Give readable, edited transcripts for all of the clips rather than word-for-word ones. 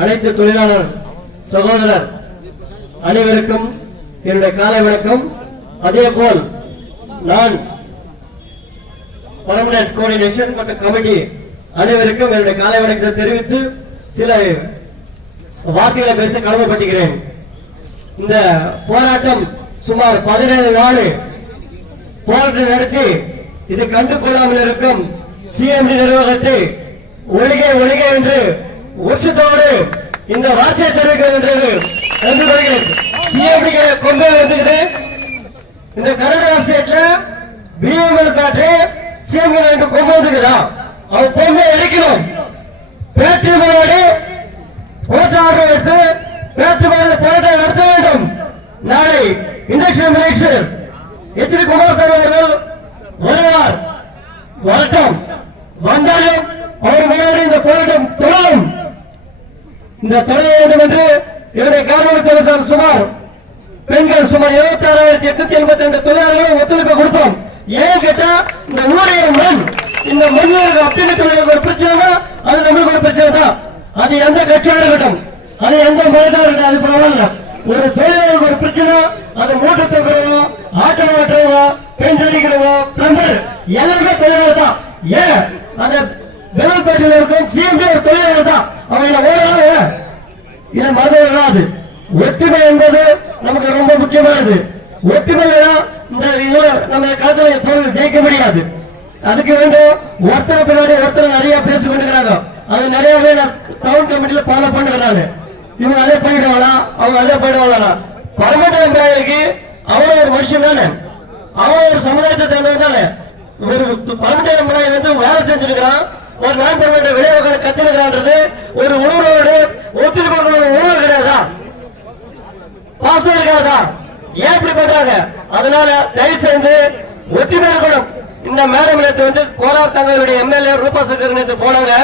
அனைத்து தொழிலாளர் சகோதரர் அனைவருக்கும் என்னுடைய காலை வணக்கம். அதேபோல் நான் பெர்மனன்ட் கோஆர்டினேஷன் மற்றும் கமிட்டி அனைவருக்கும் என்னுடைய காலை வணக்கத்தை தெரிவித்து சில வார்த்தைகளை பேச கடமைப்பட்டுகிறேன். இந்த போராட்டம் சுமார் 17 நாள் போராட்டம் நடத்தி இது கண்டு கொள்ளாமல் இருக்கும் சிஎம்டி நிர்வாகத்தை ஒழிகை ஒழிகை என்று உச்சத்தோடு இந்த வார்த்தையை தெரிவிக்கிறது. கொண்டு வந்துக்குது இந்த கர்நாடகா ஸ்டேட்ல பிஎம்எல் பேட்டரி சிஎம் கொண்டு வந்துக்குதா அவன் பொண்ணை அடிக்கணும். பேட்டரி முன்னாடி கோர்ட் ஆர்டர் எடுத்து பேட்டரி முன்னாடி போராட்டம் நடத்த வேண்டும். நாளை இண்டஸ்ட்ரியல் மினிஸ்டர் எச்.டி. குமாரசாமி அவர்கள் வருவார். வரட்டும், வந்தாலும் அவர் முன்னாடி இந்த போராட்டம் தொடரும். இந்த தொடர வேண்டும் என்று என்னுடைய காரணம் சுமார் பெண்கள் சுமார் 76,882 தொழிலாளர்கள் ஒத்துழைப்பு கொடுத்தோம். ஏன் கேட்டா இந்த ஊரைய மண், இந்த மண்ணில் அப்பீல் தொழிலாளர்கள் ஒரு பிரச்சனை, அது நம்மளுக்கு ஒரு பிரச்சனை தான். அது எந்த கட்சியாக இருக்கட்டும், அது எந்த மனிதாக இருக்கட்டும், அது பரவாயில்ல. ஒரு தொழிலாளருக்கு ஒரு பிரச்சனை, அது மூட்டை தூக்குறவோ, ஆட்டோ ஓட்டுறவோ, பெண் அடிக்கிறவோ, பிளம்பர் எல்லாருமே தொழிலாளர் தான். ஏன் அந்த வெள்ளப்பேட்டையில் இருக்கும் சிஎம்டி ஒரு தொழிலாளர் தான். அவங்க ஓடாது, இதை மறந்து வராது. ஒற்றுமை என்பது நமக்கு ரொம்ப முக்கியமானது. ஒற்றுமை நம்ம காலத்தில் ஜெயிக்க முடியாது. அதுக்கு வேண்டும் ஒருத்தரை பின்னாடி ஒருத்தர் நிறைய பேசிக் கொண்டிருக்கிறாங்க. அது நிறையவே டவுன் கமிட்டியில ஃபாலோ பண்ணுறாங்க. இவங்க அதே போயிடுவாங்களா, அவங்க அதே போயிடுவாங்களா? பர்மனன்ட் எம்ப்ளாயிக்கு அவன் ஒரு மனுஷன் தானே, அவன் ஒரு சமுதாயத்தை சேர்ந்தவன் தானே. ஒரு பர்மனன்ட் எம்ப்ளாயி வந்து வேலை செஞ்சிருக்கிறான், ஒரு நான் பர்மனன்ட் விளையாட கத்திருக்கிறான்றது ஒரு உணர்வோடு ஒத்துழைப்பு உணர்வு கிடையாதா? பாசம் இருக்காதா? ஏன் இப்படி பண்றாங்க? அதனால தயவு செய்து ஒற்றுமை இருக்கணும். இந்த மேடம் வந்து கோலார் தங்களுடைய எம்எல்ஏ ரூபா சங்கர் போனாங்க.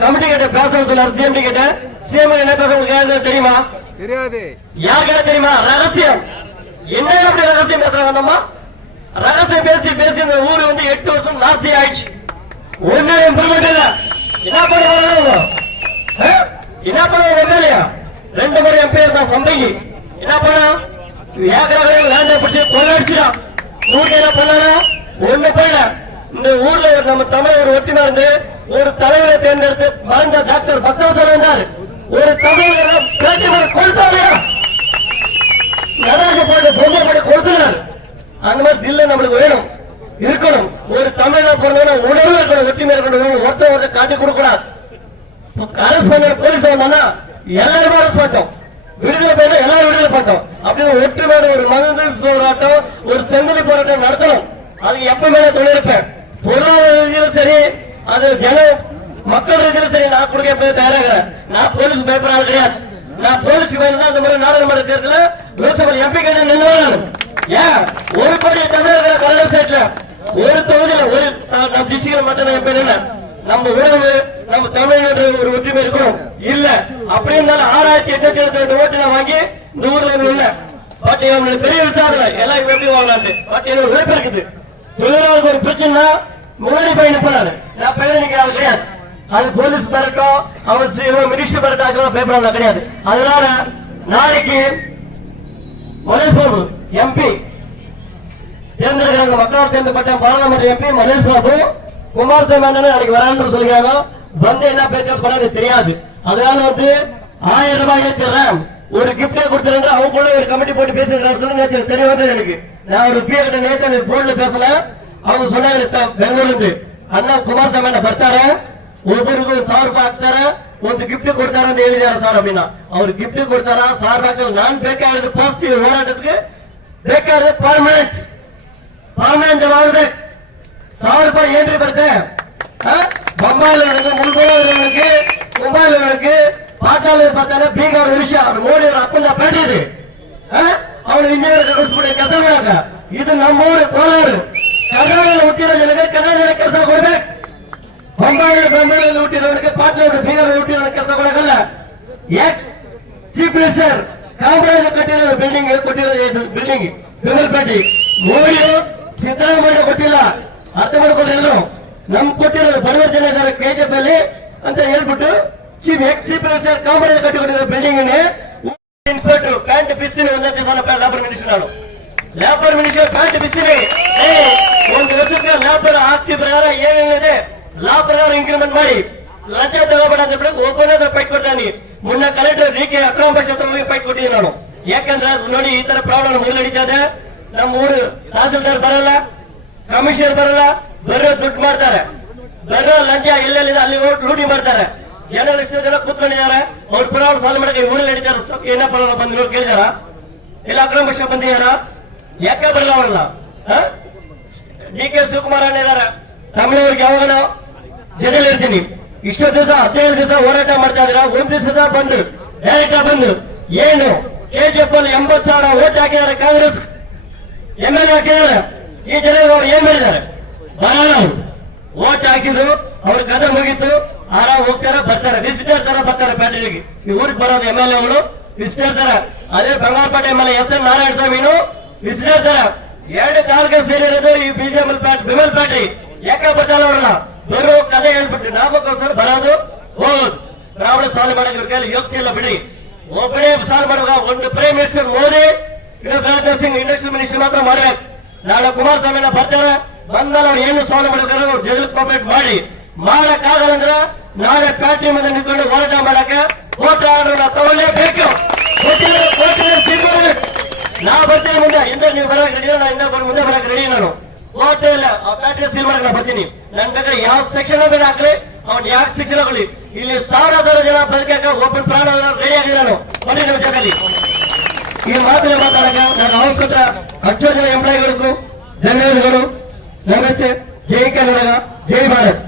கமிட்டி கிட்ட பேச சொன்னார். சிஎம்டி கிட்ட சிஎம் என்ன பேச தெரியுமா? தெரியாது. யாருக்கிட்ட தெரியுமா? ரகசியம். என்ன அப்படி ரகசியம் பேசுறாங்க? ரகசியம் பேசி பேசி இந்த ஊரு வந்து 8 வருஷம் நாஸ்தி ஆயிடுச்சு. ஒன்னு இம்ப்ரூவ்மெண்ட் இல்ல. என்ன பண்ணுவாங்க? என்ன பண்ணுவாங்க? எம்எல்ஏ 2 முறை எம்பி தான் சந்தைக்கு என்ன பண்ணா ஏக்கரை லேண்டை பிடிச்சி கொள்ளடிச்சிடான். ஊருக்கு என்ன பண்ணா ஒண்ணு போயில. இந்த ஊர்ல நம்ம தமிழ் ஒரு ஒற்றுமை இருந்து ஒரு தலைவரை தேர்ந்தெடுத்து மறைந்த டாக்டர் பக்தவசன் இருந்தார். ஒரு தமிழ் பேட்டி கொடுத்தாரு, நடராஜ போட்டு பொம்மை போட்டு கொடுத்தார். அந்த மாதிரி தில்ல நம்மளுக்கு வேணும், இருக்கணும். ஒரு தமிழ பிறந்த உணர்வு இருக்கணும், ஒற்றுமை இருக்கணும். ஒருத்தர் காட்டி கொடுக்கூடாது. அரசு பண்ண போலீஸ் எல்லாருமே அரசு பண்ணோம், விடுதலை பண்ண எல்லாரும் விடுதலை பண்ணோம். அப்படின்னு ஒற்றுமையான ஒரு மனித போராட்டம், ஒரு செங்கலி போராட்டம் நடத்தணும். அதுக்கு எப்பவுமே தொழில்நுட்பேன் பொருளாதார ரீதியிலும் சரி, அது ஜன மக்கள் ரீதியிலும் சரி நான் கொடுக்க தயாராகிறேன். நான் போலீஸ் பயப்படாத கிடையாது. நான் போலீஸ் பயந்தா அந்த மாதிரி நாடாளுமன்ற தேர்தலில் லோக்சபா எம்பி கிட்ட நின்று ஏன் 1 கோடி தமிழக கர்நாடக ஸ்டேட்ல ஒரு தொகுதியில ஒரு நம்ம டிஸ்ட்ரிக்ட்ல மட்டும் எம்பி நின்று நம்ம உணவு நம்ம தமிழ்நாடு ஒரு ஒற்றுமை இருக்கணும். இல்ல அப்படி இருந்தாலும் 6882 ஓட்டு நான் வாங்கி இந்த ஊர்ல இல்ல. பட் பெரிய விசாரணை எல்லாம் எப்படி வாங்கலாது. பட் எனக்கு விருப்பம் இருக்குது. தொழிலாளருக்கு ஒரு பிரச்சனை முன்னாடி போய் நிற்பாரு, நான் பயிர் நிற்கிறாங்க கிடையாது. அது போலீஸ் பெறட்டும், அவர் மினிஸ்டர் பெறட்டாக்கலாம் பயப்படாத கிடையாது. அதனால நாளைக்கு மனோஜ் பாபு எம்பி தேர்ந்தெடுக்கிறாங்க. மக்களால் தேர்ந்தெடுக்கப்பட்ட பாராளுமன்ற எம்பி மனோஜ் பாபு குமாரசாமி நாளைக்கு வரான்னு சொல்லிக்கிறாங்க. வந்து என்ன பேச்ச பண்ணது தெரியாது. அதனால வந்து 1000 ரூபாய் ஏற்றிடுறேன், ஒரு கிப்டே கொடுத்துறேன். அவங்களுக்குள்ள ஒரு கமிட்டி போட்டு பேசிருக்காரு நேற்று தெரிய வந்தது எனக்கு. நான் ஒரு பிஏ கிட்ட நேற்று போன்ல பேசல. அவங்க சொன்னாங்க பெங்களூர் இருந்து அண்ணா குமாரசாமி என்ன ಬರ್ತಾರೆ, ಒಬ್ಬರಿಗೂ 1000 ರೂಪಾಯಿ ಹಾಕ್ತಾರೆ, ಒಂದು ಗಿಫ್ಟ್ ಕೊಡ್ತಾರ ಅಂತ ಹೇಳಿದಾರೆ ಸರ್. ಅಭಿನಾ ಅವ್ರು ಗಿಫ್ಟ್ ಕೊಡ್ತಾರ 1000 ಹಾಕಲು ನಾನು ಬೇಕಾದ್ರೆ ಪಾಸ್ತೀವಿ ಹೋರಾಟಕ್ಕೆ ಬೇಕಾದ್ರೆ ಪರ್ಮನೆಂಟ್ ಜವಾಬ್ದಾರಿ 1000 ರೂಪಾಯಿ ಏನ್ರಿ ಬರುತ್ತೆ? பம்பாயிலுக்கு முன்புறவர்களுக்கு மும்பையிலுக்கு பாட்டாளி பார்த்தாலே பீகார் ஒரிஷா மோடி அப்பந்த பேட்டியது அவನು ಇಂಜಿನಿಯರ್ ಕೆಲಸ ಮಾಡಕ ಇದು ನಮ್ಮೂರು ಕೋಲಾರ ಕರ್ನಾಟಕ ಹುಟ್ಟಿರೋ ಜನಕ್ಕೆ ಕನ್ನಡ ಕೆಲಸ ಕೊಡ್ಬೇಕು ಬೊಂಬಾಯಿಯಲ್ಲಿ ಹುಟ್ಟಿರೋರಿಗೆ ಪಾಟ್ನಾಡು ಬೀಗಾರ್ ಹುಟ್ಟಿರೋ ಕೆಲಸ ಕೊಡಕಲ್ಲ ಎಕ್ಸ್ ಚೀಫ್ ಮಿನಿಸ್ಟರ್ ಕಾಮರಾಜ್ ಕಟ್ಟಿರೋ ಬಿಲ್ಡಿಂಗ್ ಕೊಟ್ಟಿರೋ ಬಿಲ್ಡಿಂಗ್ ಬೆಂಗಳೂರು ಮೋದಿ ಸಿದ್ದರಾಮಯ್ಯ ಕೊಟ್ಟಿಲ್ಲ ಅರ್ಥ ಮಾಡ್ಕೊಳ್ಳಿ ನಮ್ ಕೊಟ್ಟಿರೋದು ಬಡವರ ಜನ ಇದ್ದಾರೆ ಕೆಜಿಎಫ್ ಅಲ್ಲಿ ಅಂತ ಹೇಳ್ಬಿಟ್ಟು ಎಕ್ಸ್ ಚೀಫ್ ಮಿನಿಸ್ಟರ್ ಕಾಮರಾಜ್ ಕಟ್ಟಿಕೊಂಡಿರೋ ಬಿಲ್ಡಿಂಗ್ ಇನ್ಸ್ಪೆಕ್ಟರ್ ಪ್ಯಾಂಟ್ ಬಿಸ್ತೀನಿ ಒಂದೊಂದು ಲೇಬರ್ ಮಿನಿಸ್ಟರ್ ನಾನು ಲೇಬರ್ ಮಿನಿಸ್ಟರ್ ಪ್ಯಾಂಟ್ ಬಿಸ್ತೀನಿ ಒಂದು ವರ್ಷಕ್ಕೆ ಲೇಬರ್ ಆಸ್ತಿ ಪ್ರಕಾರ ಏನೇನಿದೆ ಲಾ ಪ್ರಕಾರ ಇಂಕ್ರಿಮೆಂಟ್ ಮಾಡಿ ಲಂಚ ತಗೋಬೇಡ ಅಂತ ಬಿಟ್ಟು ಒಬ್ಬನಾದ್ರೂ ಫೈಟ್ ಕೊಡ್ತಾನೆ ಮುನ್ನ ಕಲೆಕ್ಟರ್ ಡಿ.ಕೆ. ಅಕ್ರಮ ಹತ್ರ ಹೋಗಿ ಫೈಟ್ ಕೊಟ್ಟಿದ್ದೀನಿ ನಾನು ಯಾಕಂದ್ರೆ ನೋಡಿ ಈ ತರ ಪ್ರಾಬ್ಲಮ್ ಮುಂದೆ ನಡೀತಾ ಇದೆ ನಮ್ಮ ಊರು ತಹಸೀಲ್ದಾರ್ ಬರಲ್ಲ ಕಮಿಷನರ್ ಬರಲ್ಲ ಬರೋ ದುಡ್ಡು ಮಾಡ್ತಾರೆ ಬರೋ ಲಂಚ ಎಲ್ಲೆಲ್ಲಿದೆ ಅಲ್ಲಿ ಲೂಟಿ ಮಾಡ್ತಾರೆ ಜನರು ಇಷ್ಟು ಜನ ಕೂತ್ಕೊಂಡಿದ್ದಾರೆ ಅವ್ರ ಪ್ರಾಬ್ಲಮ್ ಸಾಲ್ವ್ ಮಾಡಕ್ಕೆ ಊರಲ್ಲಿ ನಡೀತಾರೆ ಏನಪ್ಪ ಬಂದು ನೋಡಿ ಕೇಳಿದಾರ ಇಲ್ಲ ಅಕ್ರಮ ಪಕ್ಷ ಬಂದಿದಾರ ಯಾಕೆ ಬರಲ್ಲ ಅವರಲ್ಲ ಡಿ.ಕೆ. ಶಿವಕುಮಾರ್ ಇದ್ದಾರೆ ತಮಿಳವ್ರಿಗೆ ಯಾವಾಗ ಜೊತೆಲಿ ಇರ್ತೀನಿ ಇಷ್ಟು ದಿವಸ 15 ದಿವಸ ಹೋರಾಟ ಮಾಡ್ತಾ ಇದ್ರ ಒಂದ್ ದಿವಸದ ಬಂದು ಡೈರೆಕ್ಟ್ ಬಂದು ಏನು ಕೆಜಿಎಫ್ ಅಲ್ಲಿ 80,000 ಓಟ್ ಹಾಕಿದ್ದಾರೆ ಕಾಂಗ್ರೆಸ್ MLA ಹಾಕಿದ್ದಾರೆ ಈ ಜನ ಅವ್ರು ಏನ್ ಮಾಡಿದ್ದಾರೆ ಬರಲ್ಲ ಅವ್ರು ಓಟ್ ಹಾಕಿದ್ರು ಅವ್ರ ಕಥೆ ಮುಗಿತು ಆರಾಮ್ ಹೋಗ್ತಾರೆ ಬರ್ತಾರೆ ವಿಸಿಟರ್ ತರ ಬರ್ತಾರೆ ಪ್ಯಾಟೇಜ್ಗೆ ಈ ಊರಿಗೆ ಬರೋದು MLA ಅವರು ವಿಸಿಟರ್ ತರ ಅದೇ Bangarapete MLA S N Narayana ಸ್ವಾಮಿನು ವಿಸಿಟರ್ ತರ 2 ತಾಲೂಕು ಸೇರಿರೋದು ಈ ಬಿಮಲ್ ಪ್ಯಾಟೆ ಯಾಕೆ ಬರ್ತಾರ ಅವ್ರನ್ನ ಬರೋ ಕಥೆ ಹೇಳ್ಬಿಟ್ಟು ನಾಮಕ್ಕೋಸ್ಕರ ಬರೋದು ಹೋಗೋದು ರಾವಣ ಸಾಲ್ವ್ ಮಾಡಕ್ಕೆ ಇವ್ರ ಕೈಯಲ್ಲಿ ಯೋಗ್ಯತೆ ಇಲ್ಲ ಬಿಡಿ ಒಬ್ಬನೇ ಸಾಲ್ವ್ ಮಾಡುವಾಗ ಒಂದು prime minister Modi Rajnath Singh industrial minister ಮಾತ್ರ ಮಾಡ್ಬೇಕು ನಾಳೆ ಕುಮಾರಸ್ವಾಮಿನ ಬರ್ತಾರೆ ಬಂದ್ಮೇಲೆ ಅವ್ರು ಏನು ಸಾಲ್ವ್ ಮಾಡ್ಬೇಕಾದ್ರೆ ಅವ್ರು ಜೈಲ್ ಕೋಪರೇಟ್ ಮಾಡಿ ಮಾಡಕ್ಕಾಗಲ್ಲ ಅಂದ್ರೆ ನಾಳೆ ಫ್ಯಾಕ್ಟ್ರಿ ಮೇಲೆ ನಿಂತ್ಕೊಂಡು ಹೋರಾಟ ಮಾಡಕ್ಕೆ ಕೋರ್ಟ್ ಆರ್ಡರ್ ತಗೊಳ್ಳೇಬೇಕು ನಾ ಬರ್ತೀನಿ ಮುಂದೆ ಹಿಂದೆ ನೀವು ಬರಕ್ ರೆಡಿ ಹಿಂದೆ ಮುಂದೆ ಬರಕ್ ರೆಡಿ ನಾನು ಕೋರ್ಟ್ ಇಲ್ಲ ಆ ಫ್ಯಾಕ್ಟ್ರಿ ಸೀಲ್ ಮಾಡಕ್ ನಾ ಬರ್ತೀನಿ ನನ್ ಬೇಕಾದ್ರೆ ಯಾವ ಸೆಕ್ಷನ್ ಬೇಡ ಹಾಕ್ಲಿ ಅವ್ನು ಯಾವ ಶಿಕ್ಷಣ ಕೊಡಿ ಇಲ್ಲಿ 1,000 ಜನ ಬದುಕಕ್ಕೆ ಒಬ್ಬನ ಪ್ರಾಣ ರೆಡಿ ಆಗಿದೆ ನಾನು ಬನ್ನಿ ನಿಮಿಷದಲ್ಲಿ ಈ ಮಾತನ್ನ ಮಾತಾಡಕ ನಾನು ಅವಶ್ಯಕ ಅಷ್ಟೋ ಜನ ಎಂಪ್ಲಾಯಿಗಳಿಗೂ ಧನ್ಯವಾದಗಳು ನಮಸ್ತೆ ಜೈ ಕರ್ನಾಟಕ ಜೈ ಭಾರತ್